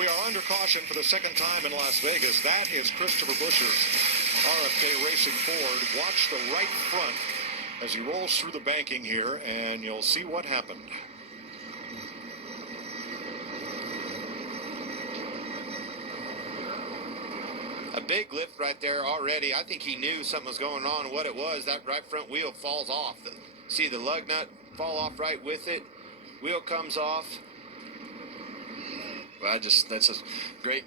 We are under caution for the second time in Las Vegas. That is Christopher Buescher's RFK Racing Ford. Watch the right front as he rolls through the banking here, and you'll see what happened. A big lift right there already. I think he knew something was going on. What it was, that right front wheel falls off. See the lug nut fall off right with it. Wheel comes off. Well, that's just great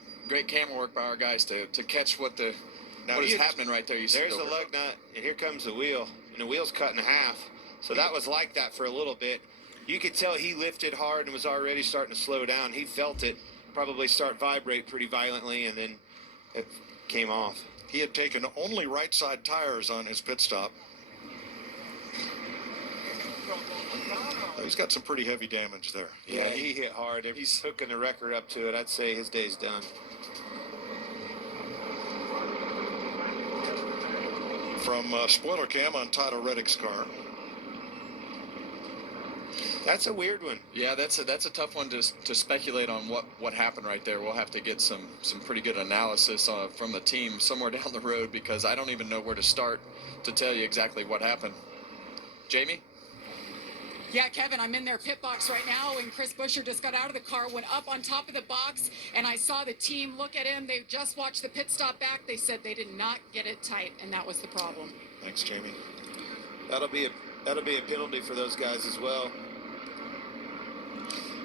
camera work by our guys to catch what is happening right there. You see there's the lug nut, and here comes the wheel, and the wheel's cut in half. So that was like that for a little bit. You could tell he lifted hard and was already starting to slow down. He felt it probably start vibrate pretty violently, and then it came off. He had taken only right side tires on his pit stop. He's got some pretty heavy damage there. Yeah, he hit hard. If he's hooking the record up to it, I'd say his day's done. From spoiler cam on Tyler Reddick's car. That's a weird one. Yeah, that's a tough one to speculate on what happened right there. We'll have to get some pretty good analysis from the team somewhere down the road, because I don't even know where to start to tell you exactly what happened. Jamie? Yeah, Kevin, I'm in their pit box right now, and Chris Buescher just got out of the car, went up on top of the box, and I saw the team look at him. They just watched the pit stop back. They said they did not get it tight, and that was the problem. Thanks, Jamie. That'll be a penalty for those guys as well.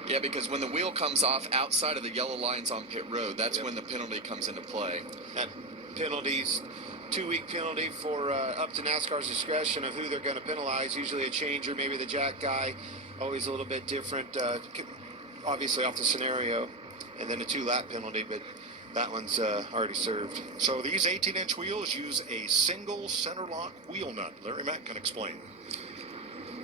Yeah, because when the wheel comes off outside of the yellow lines on pit road, that's when the penalty comes into play. That penalty's 2-week penalty for up to NASCAR's discretion of who they're going to penalize. Usually a changer, maybe the jack guy, always a little bit different, obviously off the scenario, and then a 2-lap penalty, but that one's already served. So these 18-inch wheels use a single center lock wheel nut. Larry Mack can explain.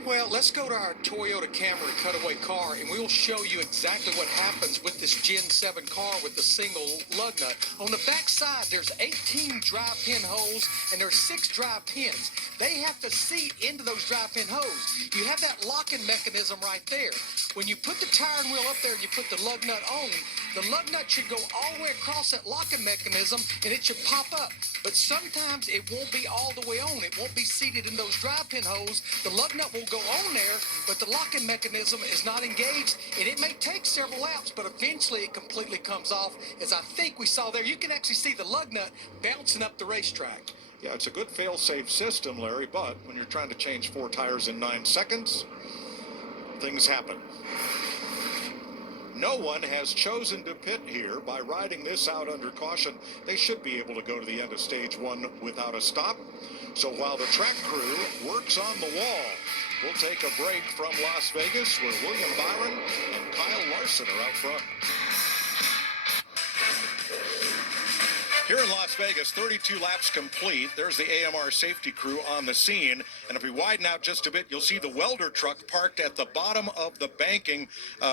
Well, let's go to our Toyota Camry cutaway car, and we'll show you exactly what happens with this Gen 7 car with the single lug nut. On the back side, there's 18 drive pin holes, and there's 6 drive pins. They have to seat into those drive pin holes. You have that locking mechanism right there. When you put the tire and wheel up there and you put the lug nut on, the lug nut should go all the way across that locking mechanism, and it should pop up. But sometimes it won't be all the way on. It won't be seated in those drive pin holes. The lug nut will go on there, but the locking mechanism is not engaged, and it may take several laps, but eventually it completely comes off, as I think we saw there. You can actually see the lug nut bouncing up the racetrack. Yeah, it's a good fail-safe system, Larry, but when you're trying to change 4 tires in 9 seconds, things happen. No one has chosen to pit here. By riding this out under caution, they should be able to go to the end of stage 1 without a stop. So while the track crew works on the wall, we'll take a break from Las Vegas, where William Byron and Kyle Larson are out front. Here in Las Vegas, 32 laps complete. There's the AMR safety crew on the scene. And if we widen out just a bit, you'll see the welder truck parked at the bottom of the banking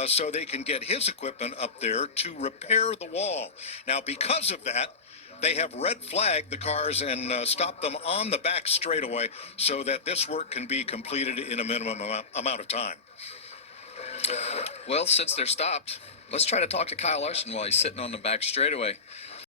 so they can get his equipment up there to repair the wall. Now, because of that, they have red flagged the cars and stopped them on the back straightaway so that this work can be completed in a minimum amount of time. Well, since they're stopped, let's try to talk to Kyle Larson while he's sitting on the back straightaway.